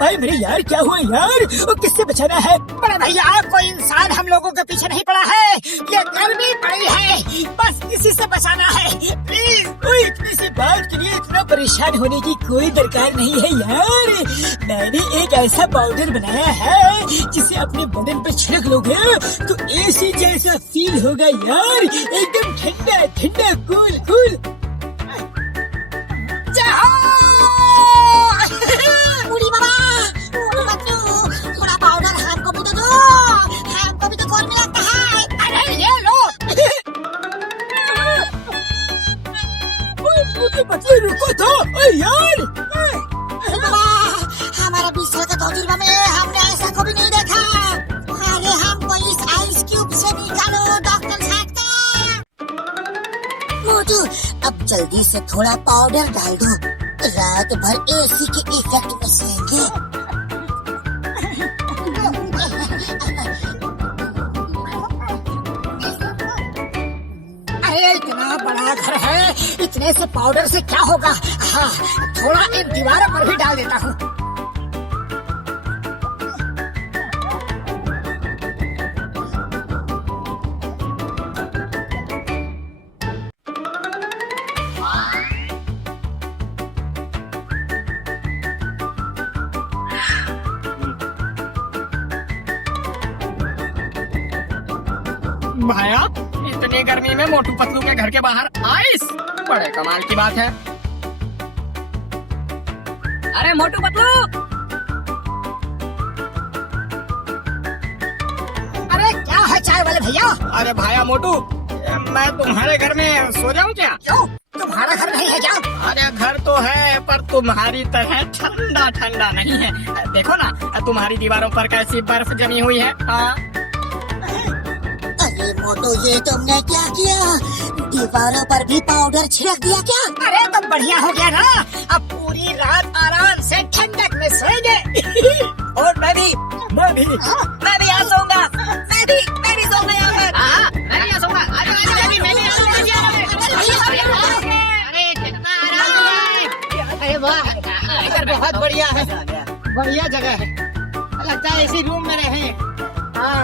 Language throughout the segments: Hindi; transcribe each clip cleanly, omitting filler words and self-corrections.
भाई मेरे यार क्या हुआ यार, किससे बचाना है? बड़े भैया कोई इंसान हम लोगों के पीछे नहीं पड़ा है, ये गर्मी पड़ी है, बस इसी से बचाना है प्लीज। इतनी सी बात के लिए इतना परेशान होने की कोई दरकार नहीं है यार। मैंने एक ऐसा पाउडर बनाया है जिसे अपने बदन पे छिड़क लोगे तो एसी जैसा फील होगा यार, एकदम ठंडा ठंडा कूल कूल। बूढ़ी बाबा थोड़ा पाउडर हमको भी तो दो, हमको भी तो कौन मिलाता है। अरे ये लो। मुझे रुको तो यार। बाबा हमारा 20 साल का तजुर्बा में हमने ऐसा कभी नहीं देखा। अरे हमको इस आइस क्यूब से निकालो डॉक्टर साहब का। मोटू अब जल्दी से थोड़ा पाउडर डाल दो, रात भर एसी के इफेक्ट में सोएंगे। अरे इतना बड़ा घर है, इतने से पाउडर से क्या होगा। हाँ थोड़ा इन दीवारों पर भी डाल देता हूँ। भाया इतनी गर्मी में मोटू पतलू के घर के बाहर आइस, बड़े कमाल की बात है। अरे मोटू पतलू, अरे क्या है चाय वाले भैया? अरे भाया मोटू, मैं तुम्हारे घर में सो जाऊं क्या? क्यों तुम्हारा घर नहीं है क्या? अरे घर तो है पर तुम्हारी तरह ठंडा ठंडा नहीं है। देखो ना तुम्हारी दीवारों पर कैसी बर्फ जमी हुई है। हाँ अरे मोटू ये तुमने क्या किया, दीवारों पर भी पाउडर छिड़क दिया क्या? अरे तो बढ़िया हो गया ना, अब पूरी रात आराम से ठंडक में सोएंगे। और मैं भी यहाँ सोऊंगा। मैं भी सोऊंगा यहाँ पर। मैं भी यहाँ सोऊंगा। अरे कितना आराम है। अरे वाह इधर बहुत बढ़िया है, बढ़िया जगह है, लगता है इसी रूम में रहे। हाँ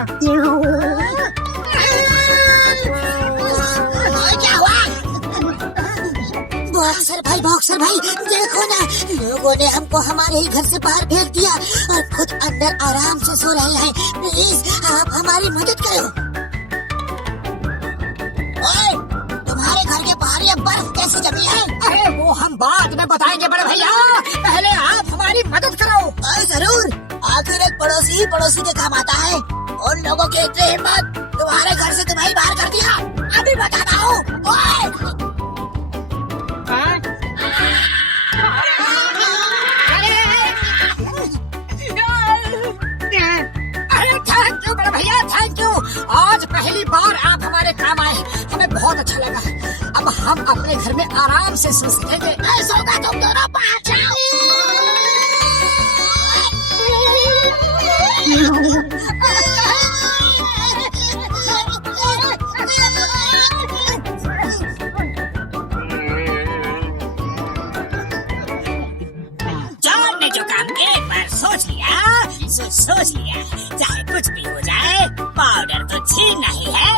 क्या हुआ? बॉक्सर भाई देखो ना, लोगों ने हमको हमारे ही घर से बाहर भेज दिया और खुद अंदर आराम से सो रहे हैं। प्लीज आप हमारी मदद करो। ओए, तुम्हारे घर के बाहर ये बर्फ कैसे जमी है? अरे वो हम बाद में बताएंगे बड़े भैया, पहले आप हमारी मदद करो। जरूर, आखिर एक पड़ोसी ही पड़ोसी के काम आता है। उन लोगों की इतनी हिम्मत, तुम्हारे घर से तुम्हें बाहर कर दिया, अभी बताता हूँ। अरे थैंक यू बड़े भैया, थैंक यू। आज पहली बार आप हमारे काम आए, हमें बहुत अच्छा लगा। अब हम अपने घर में आराम से सो सकेंगे। ऐसा होगा तुम दोनों बाहर जाओ। जॉन ने जो काम एक बार सोच लिया, सोच लिया, चाहे कुछ भी हो जाए, पाउडर तो छीनना ही है।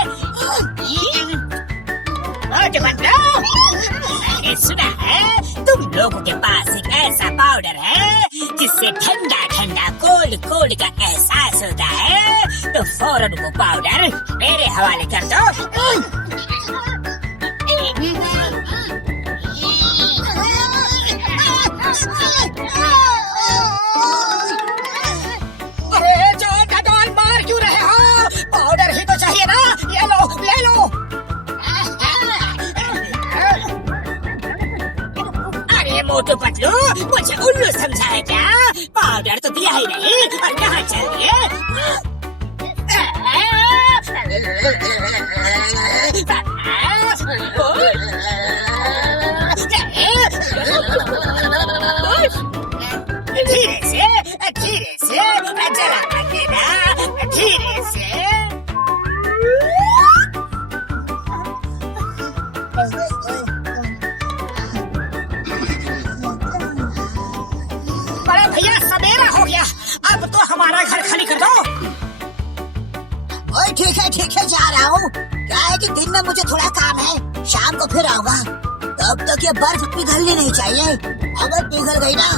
मैंने सुना है तुम लोगों के पास एक ऐसा पाउडर है जिससे ठंडा ठंडा कोल्ड का एहसास होता है, तो फौरन वो पाउडर मेरे हवाले कर दो। अरे जॉन मार क्यों रहे हो? पाउडर ही तो चाहिए ना, ले लो। अरे मोटू पतलू, मुझे उल्लू समझा है क्या? पाउडर तो दिया ही नहीं और कहाँ चल दिए? धीरे से जला मत देना, धीरे से। ठीक है जा रहा हूँ। क्या है कि दिन में मुझे थोड़ा काम है, शाम को फिर आऊंगा। तब तक ये बर्फ पिघलनी नहीं चाहिए। अगर पिघल गई ना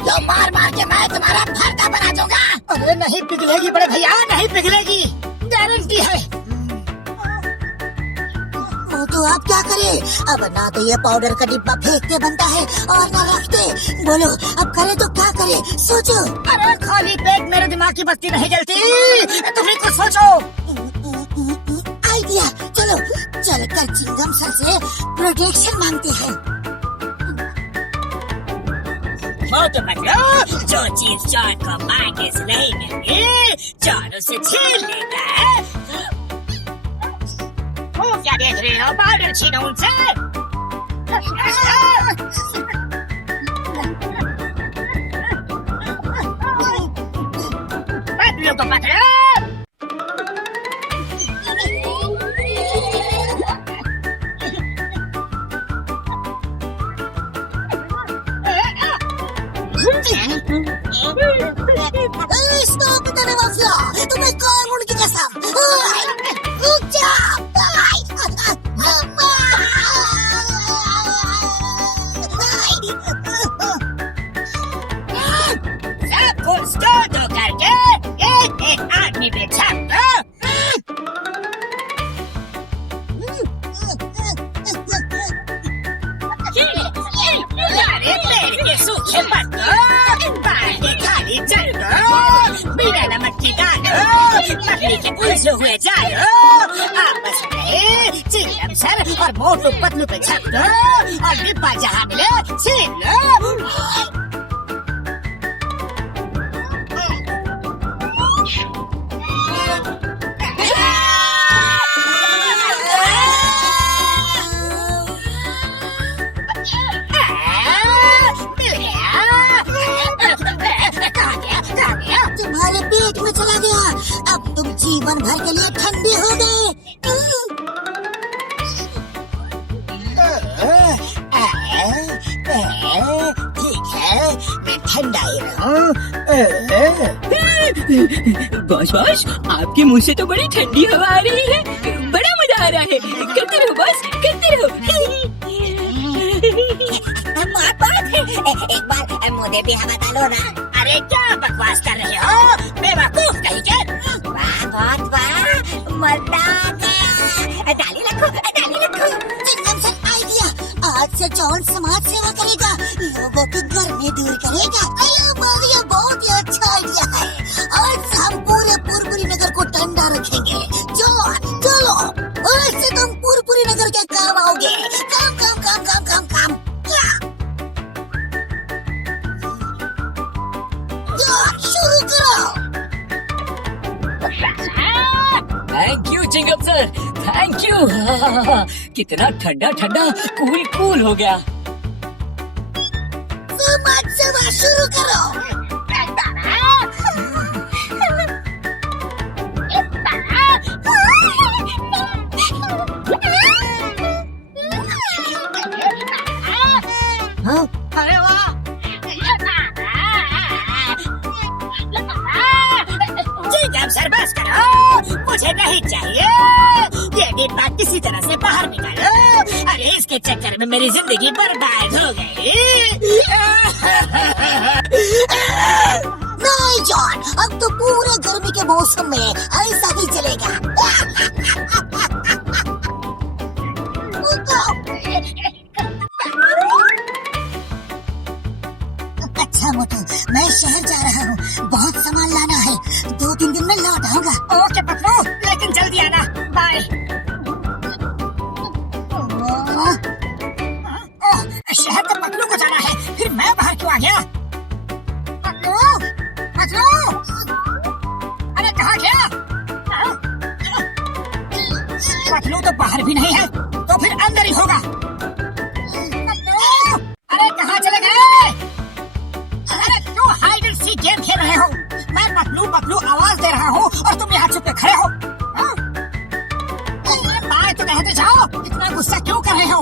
तो मार मार के मैं तुम्हारा भरता बना दूंगा। अरे नहीं पिघलेगी बड़े भैया, नहीं पिघलेगी, गारंटी है। तो आप क्या करें? अब ना तो ये पाउडर का डिब्बा फेंकते बनता है और ना रखते। बोलो अब करे तो क्या करे, सोचो। अरे खाली पेट मेरे दिमाग की बत्ती नहीं जलती, तुम ही कुछ सोचो। आइडिया, चलो चलकर चिंगम सर से प्रोटेक्शन मांगते हैं। वो तो मतलब जो चीज जॉन को मांगे से नहीं मिलती, जॉन उसे छीन लेता है। वो क्या देख रहे हो, पाउडर छीनो उनसे। पतलू को पकड़ो। स्टॉप इट माफिया, तुम्हें कानून की कसम। रुक जाओ। सब कुछ दो करके एक आदमी पे छाप दो। अरे पेड़ के सूखे पत्तों, बाल के खाली जड़ों, बिना नमक की दालों, मकड़ी के उलझे हुए जालों, आपस में चिंगम सर और मोटू पतलू पे छाप दो और डिब्बा जहाँ मिले छीन लो। तुम्हारे पेट में चला गया। अब तुम जीवन भर के लिए ठंडे हो गए। ठीक है, मैं ठंडा ही रहूं। बॉस बॉस, आपके मुंह से तो बड़ी ठंडी हवा आ रही है, बड़ा मजा आ रहा है। करते रहो बॉस, करते रहो। एक बार मुझे भी हवा डालो ना। अरे क्या बकवास कर रहे हो, बेवकूफ कहीं के। वाह बहुत वाह, मजा आ गया। डाली रखो, डाली रखो। चिंगम सर आइडिया, आज से जॉन समाज सेवा करेगा, लोगों की गर्मी दूर करेगा। ये बहुत ही अच्छा आइडिया है। आज से हम पूरे पुरपुरी नगर को ठंडा रखेंगे। जॉन चलो, आज से तुम पुरपुरी नगर के काम आओगे। काम काम काम काम काम काम। जॉन शुरू करो। थैंक यू चिंगम सर, थैंक यू। कितना ठंडा ठंडा, कूल कूल हो गया। समाज सेवा शुरू करो। अरे वाह, चिंगम सर बस करो, मुझे नहीं चाहिए। ये डिब्बा किसी तरह से बाहर निकालो। अरे इसके चक्कर में मेरी जिंदगी बर्बाद हो गई। नहीं जॉन, अब तो पूरे गर्मी के मौसम में ऐसा ही चलेगा। अच्छा मोटू, मैं शहर जा रहा हूँ, बहुत सामान लाना है। 2-3 दिन में लौट आऊंगा। ओके पतलू, लेकिन जल्दी आना। बाय। शहर तो पतलू को जाना है, फिर मैं बाहर क्यों आ गया? पतलू, पतलू, अरे कहाँ गया? पतलू तो बाहर भी नहीं है, तो फिर अंदर ही होगा। पतलू, अरे कहाँ चले गए? अरे क्यों हाइड एंड सीक गेम खेल रहे हो? मैं पतलू पतलू आवाज दे रहा हूँ और तुम यहाँ चुप के खड़े हो। बाय तो कहते जाओ, इतना गुस्सा क्यों कर रहे हो?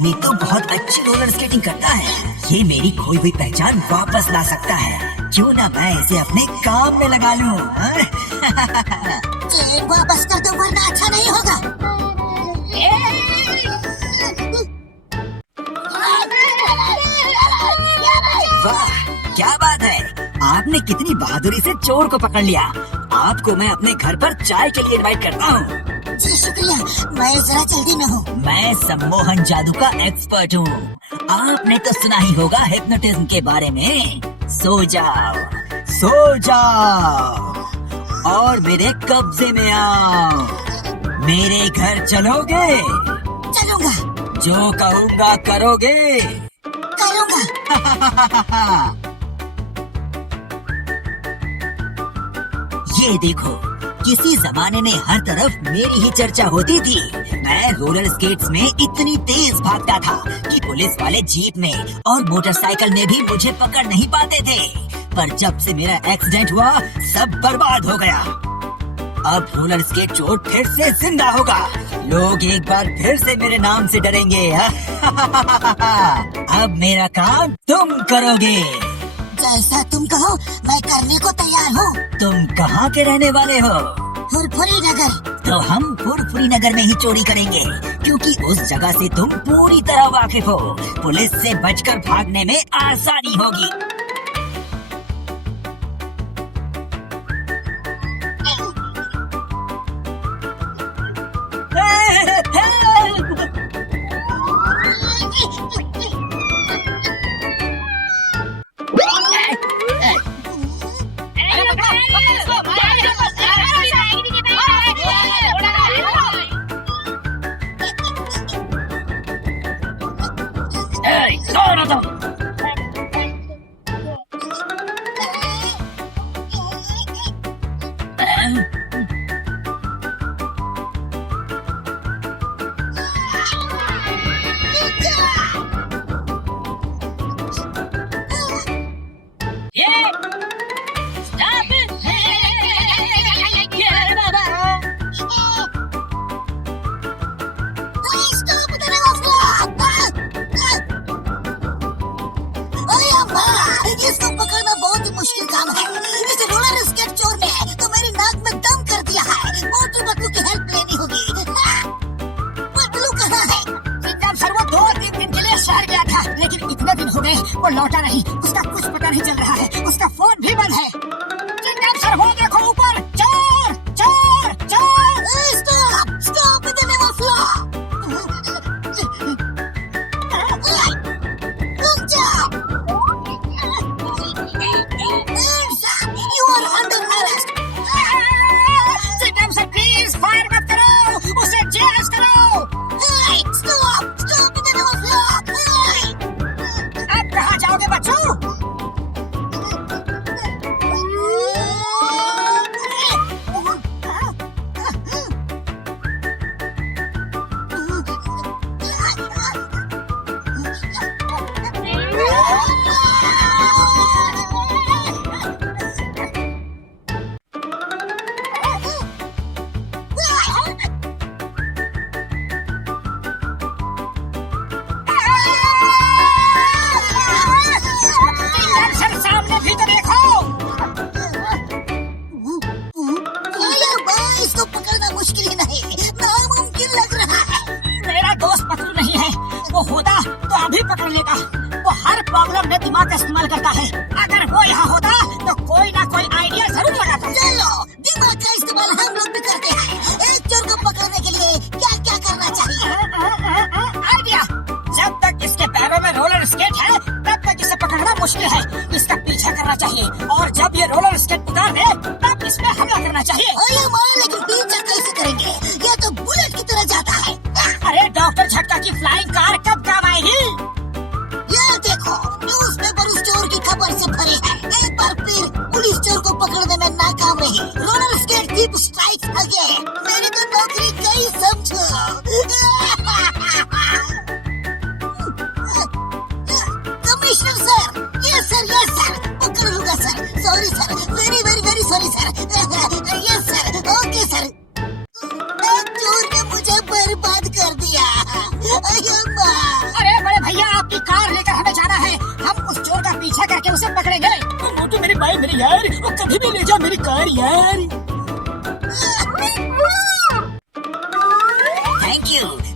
आदमी तो बहुत अच्छी रोलर स्केटिंग करता है। ये मेरी खोई हुई पहचान वापस ला सकता है। क्यों ना मैं इसे अपने काम में लगा लूं? चेन वापस कर दो वरना अच्छा नहीं होगा। वाह, क्या बात है! आपने कितनी बहादुरी से चोर को पकड़ लिया। आपको मैं अपने घर पर चाय के लिए इनवाइट करता हूँ। जी शुक्रिया, मैं जरा जल्दी में हूँ। मैं सम्मोहन जादू का एक्सपर्ट हूँ। आपने तो सुना ही होगा हिप्नोटिज्म के बारे में। सो जाओ और मेरे कब्जे में आओ। मेरे घर चलोगे? चलूंगा। जो कहूँगा करोगे? करूंगा। ये देखो, किसी जमाने में हर तरफ मेरी ही चर्चा होती थी। मैं रोलर स्केट्स में इतनी तेज भागता था कि पुलिस वाले जीप में और मोटरसाइकिल में भी मुझे पकड़ नहीं पाते थे। पर जब से मेरा एक्सीडेंट हुआ, सब बर्बाद हो गया। अब रोलर स्केट चोर फिर से जिंदा होगा। लोग एक बार फिर से मेरे नाम से डरेंगे। अब मेरा काम तुम करोगे। जैसा तुम कहो मैं करने को तैयार हूँ। तुम कहाँ के रहने वाले हो? फुरफुरी नगर। तो हम फुरफुरी नगर में ही चोरी करेंगे, क्योंकि उस जगह से तुम पूरी तरह वाकिफ हो। पुलिस से बचकर भागने में आसानी होगी। इसको पकड़ना बहुत ही मुश्किल काम है। इस रोलर स्केट चोर ने तो मेरी नाक में दम कर दिया है। मोटू पतलू की हेल्प लेनी होगी। पतलू कहाँ है? जब सर वो 2-3 दिन के लिए शहर गया था, लेकिन इतने दिन हो गए वो लौटा नहीं। उसका कुछ पता नहीं चल रहा है। उसका फोन भी बंद है। सर वो देखो ऊपर, चोर चोर चोर। Stop stop the never flow. रुक जाओ। You are under arrest. Sir please fire मत करो, उसे जेल करो। Hey, stop stop the never flow. अब कहाँ जाओगे बच्चों? सर सामने भी तो देखो। इसको पकड़ना मुश्किल ही नहीं, नामुमकिन लग रहा है। मेरा दोस्त पतलू नहीं है। वो होता तो अभी पकड़ लेता। वो हर प्रॉब्लम में दिमाग का इस्तेमाल करता है। अगर वो यहाँ होता तो कोई ना कोई आइडिया जरूर लगाता। चलो, दिमाग का इस्तेमाल हम लोग भी करते हैं। एक चोर को पकड़ने के लिए क्या क्या करना चाहिए? आइडिया। जब तक इसके पैरों में रोलर स्केट है, तब तक इसे पकड़ना मुश्किल है। इसका पीछा करना चाहिए, और जब ये रोलर स्केट उतार दे, तब इस पे हमला करना चाहिए। अरे माँ, लेकिन पीछा कैसे करेंगे? ये तो बुलेट की तरह जाता है। अरे डॉक्टर झटका की फ्लाइंग कार कब काम आएगी? ये देखो, न्यूज़पेपर उस चोर की खबर से भरे हैं। एक बार फिर पुलिस चोर को पकड़ने में नाकाम रही। Roller skate thief strikes again. मेरी तो नौकरी गई समझो। कमिश्नर सर, यस सर, पकड़ लूंगा sir. Sorry sir, very very very sorry sir. Yes sir, okay sir. चोर ने मुझे बर्बाद कर दिया। अभी भी ले जाओ मेरी कार यार।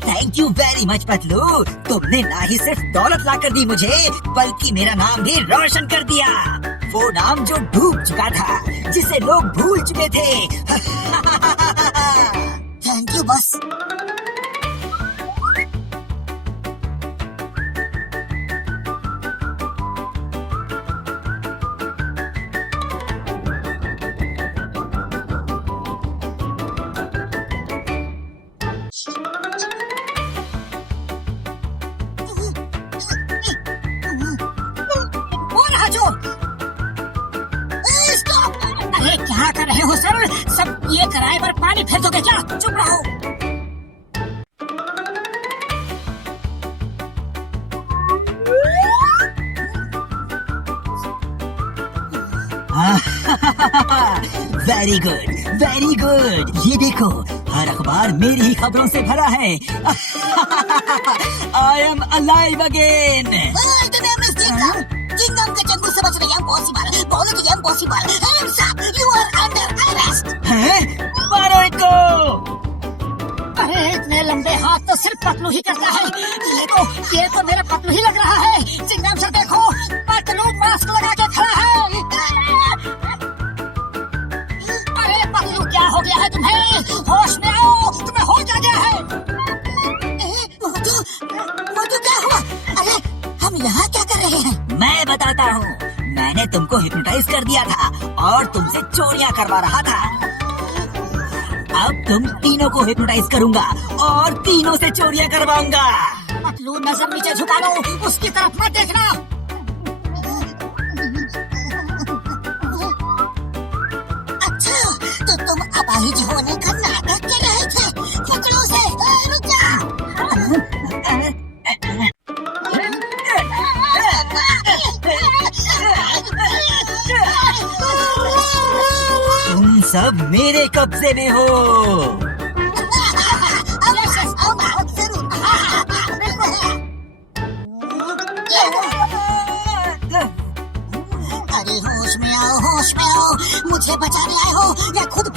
Thank you very much Patlu. तुमने ना ही सिर्फ दौलत ला कर दी मुझे, बल्कि मेरा नाम भी रोशन कर दिया। वो नाम जो डूब चुका था, जिसे लोग भूल चुके थे। थैंक यू बस। वो रहा चोर। अरे क्या कर रहे हो सर? सब ये किराए पर पानी फेर दोगे क्या? चुप रहो। Very good very good. ये देखो, हर अखबार मेरी ही खबरों से भरा है। I am alive again. Kingdom के चंगुल से बच रहे इम्पॉसिबल। बोलो तो impossible. Hands up, you are under arrest. हैं? मारो इनको। अरे इतने लंबे हाथ तो सिर्फ पतलू ही करता है। ये तो मेरा पतलू ही लग रहा है। चिंगम सर देखो, पतलू मास्क लगा के खड़ा है। अरे पतलू क्या हो गया है तुम्हें? होश में आओ, तुम्हें हो क्या गया है? मोटू क्या हुआ? अरे हम यहाँ क्या कर रहे हैं? मैं बताता हूँ। मैंने तुमको हिप्नोटाइज कर दिया था और तुमसे चोरियां करवा रहा था। अब तुम तीनों को हिप्नोटाइज करूंगा और तीनों से चोरियां करवाऊंगा। पतलू नजर नीचे झुका लो, उसकी तरफ मत देखना। अच्छा, तो तुम अपाहिज होने का नाटक कर रहे थे। पकड़ो उसे। रुक जा। तुम सब मेरे कब्जे में हो। अरे होश में आओ, होश में आओ। मुझे बचाने आए हो या खुद